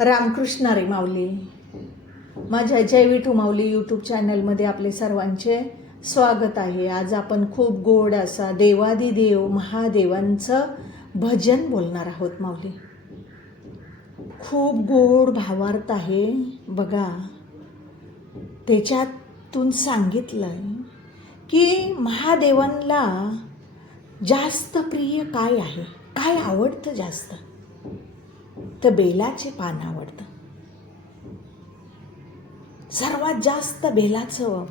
रामकृष्ण रे माऊली. माझ्या जय विठू माऊली यूट्यूब चॅनलमध्ये आपले सर्वांचे स्वागत आहे. आज आपण खूप गोड असा देवादिदेव महादेवांचं भजन बोलणार आहोत माऊली. खूप गोड भावार्थ आहे. बघा त्याच्यातून सांगितलं आहे की महादेवांना जास्त प्रिय काय आहे? काय आवडतं जास्त? तर बेलाचे पान आवडतं. सर्वात जास्त बेलाचं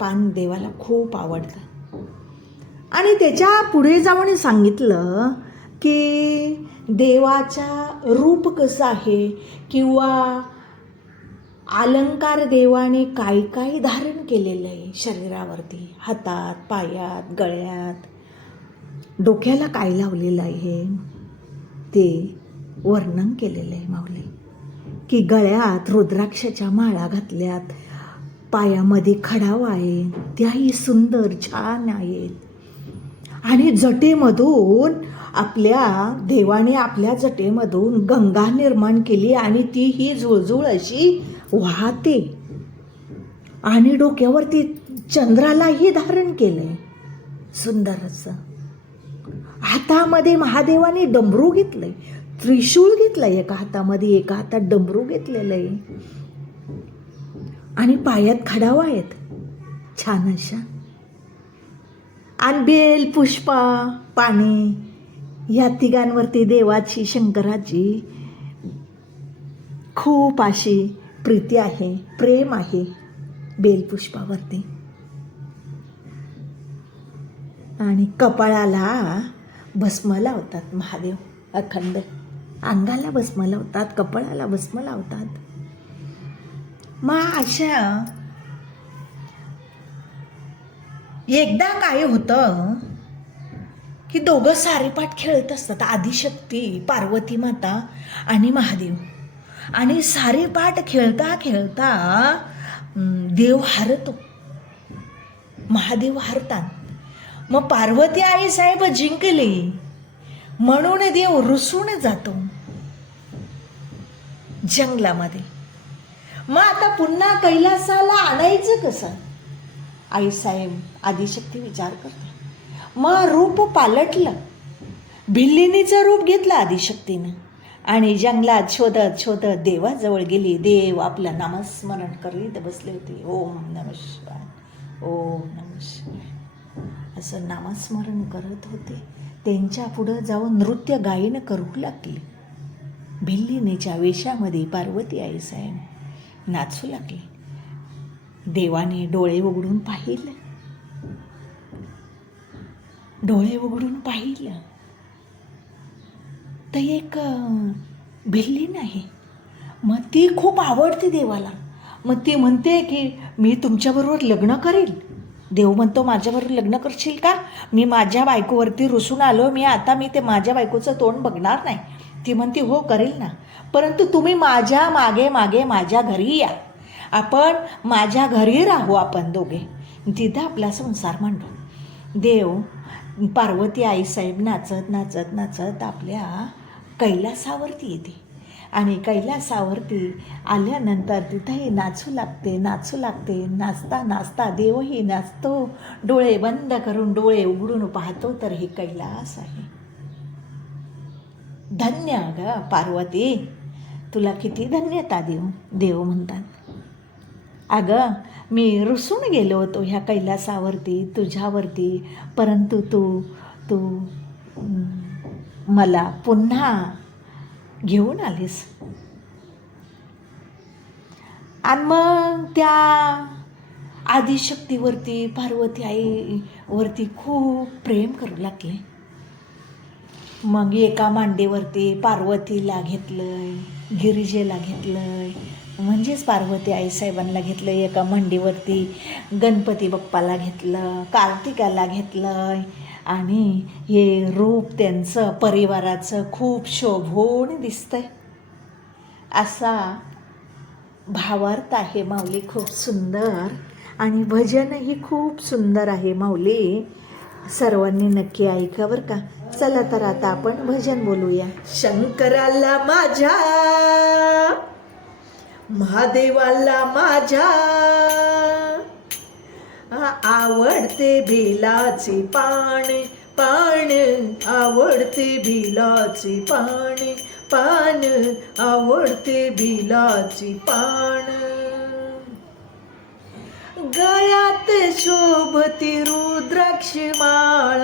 पान देवाला खूप आवडतं. आणि त्याच्या पुढे जाऊन सांगितलं की देवाचा रूप कसं आहे किंवा अलंकार देवाने काय काय धारण केलेलं आहे शरीरावरती? हातात पायात गळ्यात? डोक्याला काय लावलेलं आहे? ते वर्णन केलेलं आहे माऊली. की गळ्यात रुद्राक्षाच्या माळा घातल्यात पायामध्ये खडाव आहे त्याही सुंदर छान आहेत. आणि जटेमधून आपल्या देवाने आपल्या जटेमधून गंगा निर्माण केली आणि ती ही जुळजुळ अशी वाहते. आणि डोक्यावरती चंद्रालाही धारण केलंय. सुंदर असं. हातामध्ये महादेवाने डमरू घेतलंय. त्रिशूळ घेतलाय एका हातामध्ये एका हातात डमरू घेतलेलं आहे आणि पायात खडावा आहेत. छान अशा आणि बेल पुष्पा पाणी या तिघांवरती देवाची शंकराची खूप अशी प्रीती आहे प्रेम आहे बेलपुष्पावरती आणि कपाळाला भस्म लावतात महादेव अखंड. अंगाला भस्म लावतात कपाळाला भस्म लावतात. मग अशा एकदा काय होतं की दोघं सारेपाठ खेळत असतात आदिशक्ती पार्वती माता आणि महादेव. आणि सारेपाठ खेळता खेळता देव हारतो. महादेव हारतात. मग पार्वती आई साहेब जिंकली म्हणून देव रुसून जातो. जंगलामध्ये. मग आता पुन्हा कैलासाला आणायचं कसं? आई साहेब आदिशक्ती विचार करते मग रूप पालटलं. भिल्लिनीचं रूप घेतलं आदिशक्तीनं. आणि जंगलात शोधत शोधत देवाजवळ गेली. देव आपलं नामस्मरण करीत बसले होते. ओम नम शिवाय. ओम नम शिवाय. असं नामस्मरण करत होते. त्यांच्या पुढं जाऊन नृत्य गायन करू लागली. भिल्लीनेच्या वेशामध्ये पार्वती आई साहेब नाचू लागली. देवाने डोळे उघडून पाहिलं. डोळे उघडून पाहिलं. तर एक भिल्ली नाही आहे. मग ती खूप आवडते देवाला. मग ती म्हणते की मी तुमच्याबरोबर लग्न करेल. देव म्हणतो माझ्याबरोबर लग्न करशील का? मी माझ्या बायकोवरती रुसून आलो. मी आता मी ते माझ्या बायकोचं तोंड बघणार नाही. ती म्हणते हो करेल ना. परंतु तुम्ही माझ्या मागे मागे माझ्या घरी या. आपण माझ्या घरी राहू आपण दोघे. तिथं आपला संसार मांडू देव पार्वती आईसाहेब नाचत नाचत नाचत आपल्या कैलासावरती येते. आणि कैलासावरती आल्यानंतर तिथंही नाचू लागते नाचू लागते. नाचता नाचता देवही नाचतो. डोळे बंद करून डोळे उघडून पाहतो तर हे कैलास आहे. धन्य ग पार्वती. तुला किती धन्यता देऊ देव म्हणतात. अगं मी रुसून गेलो होतो ह्या कैलासावरती तुझ्यावरती. परंतु तू तू मला पुन्हा घेऊन आलीस. आणि मग त्या आदिशक्तीवरती पार्वती आईवरती खूप प्रेम करू लागले. मग एका मांडीवरती पार्वतीला घेतलंय गिरिजेला घेतलंय म्हणजेच पार्वती आईसाहेबांना घेतलं एका मांडीवरती गणपती बाप्पाला घेतलं कार्तिकाला घेतलंय. आणि हे रूप त्यांचं परिवाराचं खूप शोभून दिसतंय. असा भावार्थ आहे माऊली खूप सुंदर. आणि भजनही खूप सुंदर आहे माऊली. सर्वांनी नक्की ऐकावर बरं का? चला तर आता आपण भजन बोलूया. शंकराला माझ्या महादेवाला माझ्या आवडते भिलाचे पाण पाण आवडते भिलाचे पाण पान आवडते बिलाचे पान. गळ्यात शोभती रुद्र माळ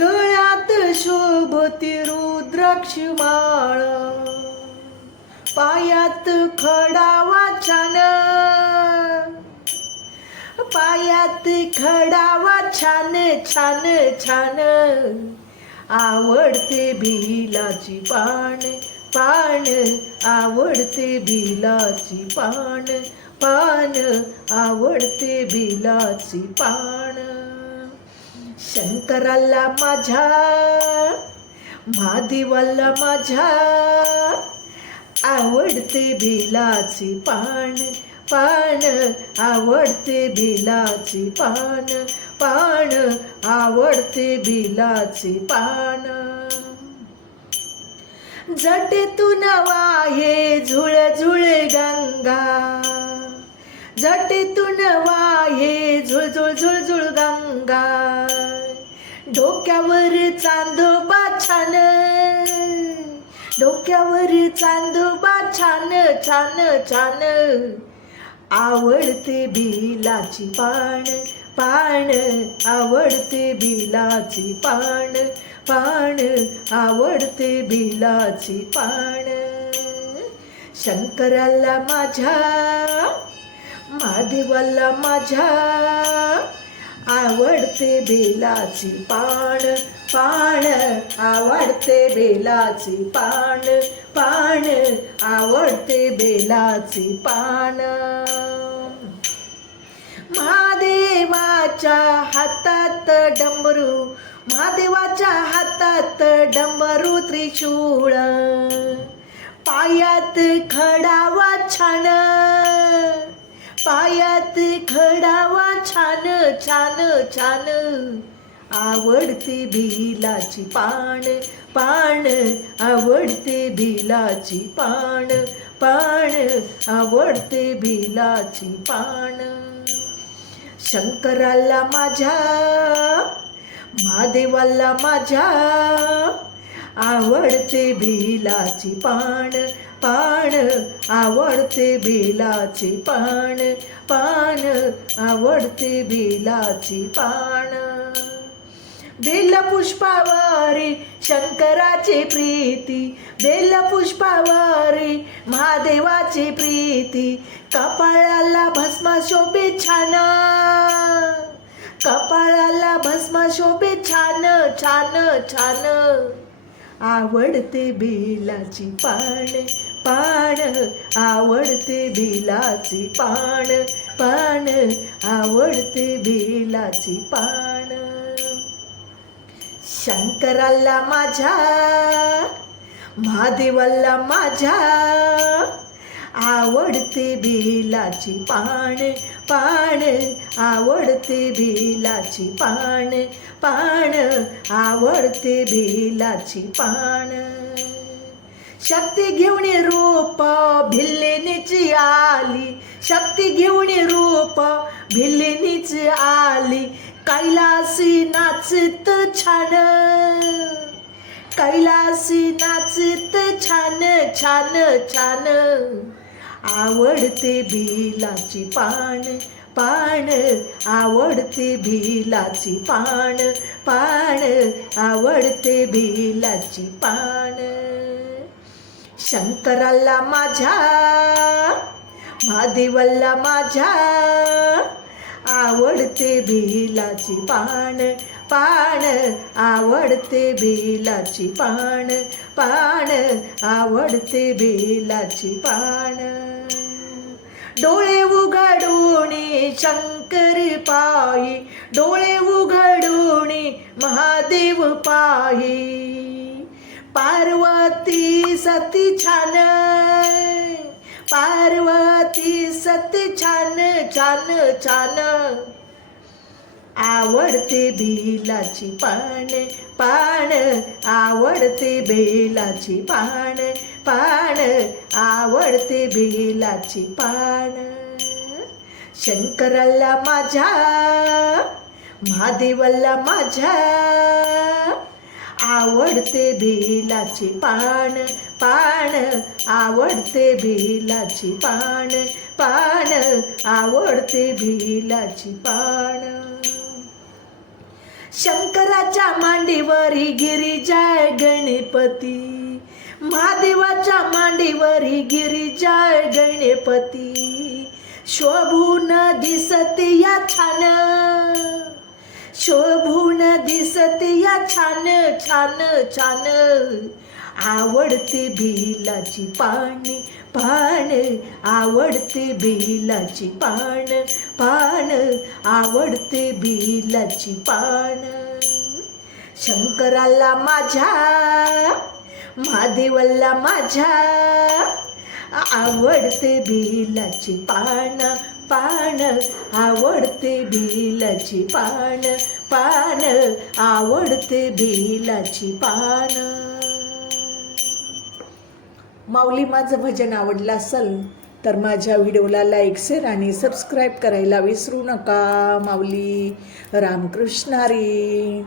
गळ्यात शोभती रुद्राक्ष माळ पायात खडावा छान. पायात खडावा छान छान छान. आवडते बिलाची पान पान. आवडते बिलाची पान. पान आवडते बिलाची पान. शंकराला माझ्या माधीवाला माझ्या आवडते बिलाची पान पान आवडते बिलाची पान पान आवडते बिलाची पान. जटेतून वाहे झुळ झुळ गंगा. जटेतून वाहे झुळझुळ झुळझुळ गंगा. डोक्यावर चांदोबा छान डोक्यावर चांदोबा छान छान छान. आवडते बिलाची पाण पाण आवडते बिलाची पाण पाण आवडते बिलाची पाण शंकराला माझ्या महादेवाला माझ्या. आवडते बेलाची पान पान आवडते बेलाची पान पान आवडते बेलाची पान. महादेवाच्या हातात डमरू महादेवाच्या हातात डमरू त्रिशूळ. पायात खडावा छान. पायात खडावा छान छान छान. आवडते बिलाची पान पान. आवडते बिलाची पान पान. आवडते बिलाची पान. शंकराला माझ्या महादेवाला माझ्या. आवडते बिलाची पान पान आवडते बिलाची पान पान आवडते बिलाची पान बेल पुष्पावारे शंकराची प्रीती. बेल पुष्पावारे महादेवाची प्रीती. कपाळाला भस्म शोभे छान. कपाळाला भस्म शोभे छान छान छान. आवडते बेलाची पान पान आवडते भिलाची पान पान आवडते बेलाची पान. शंकराला माझ्या महादेवाला माझ्या आवडते भिलाची पान पान आवडते भिलाची पान पान आवडते भिलाची पान. शक्ती घेऊन रूप भिल्लेनीची आली. शक्ती घेऊन रूप भिल्लेनीची आली. कैलासी नाचत छान. कैलासी नाचत छान छान छान. आवडते बिलाची पान पान आवडते बिलाची पान पान आवडते बिलाची पान. शंकराला माझ्या महादेवाला माझ्या आवडते बिलाची पान पान आवडते बेलाची पान पान आवडते बेलाची पान. डोळे उघडून शंकर पायी डोळे उघडून महादेव पायी. पार्वती सती छान पार्वती सती छान छान छान. आवडते बेलाची पान पान आवडते बेलाची पान. पान आवडते भिलाची पान शंकराला माझ्या महादेवाला माझ्या आवडते भिलाची पान पान आवडते भिलाची पान पान आवडते भिलाची पान शंकराच्या मांडीवरी गिरिजाय गणपती. महादेवाच्या मांडीवरी गिरिजा गणपती. शोभून दिसते या छान शोभून दिसते या छान छान छान. आवडते भिलाची पान पान. आवडते भिलाची पान पान. आवडते भिलाची पान. शंकराला माझ्या महादेवाला माझ्या. आवडते भिलाची पान पान. आवडते भिलाची पान पान. आवडते भिलाची पान. माऊली माझं भजन आवडलं असेल तर माझ्या व्हिडिओला लाईक शेअर आणि सबस्क्राईब करायला विसरू नका माऊली. रामकृष्णारी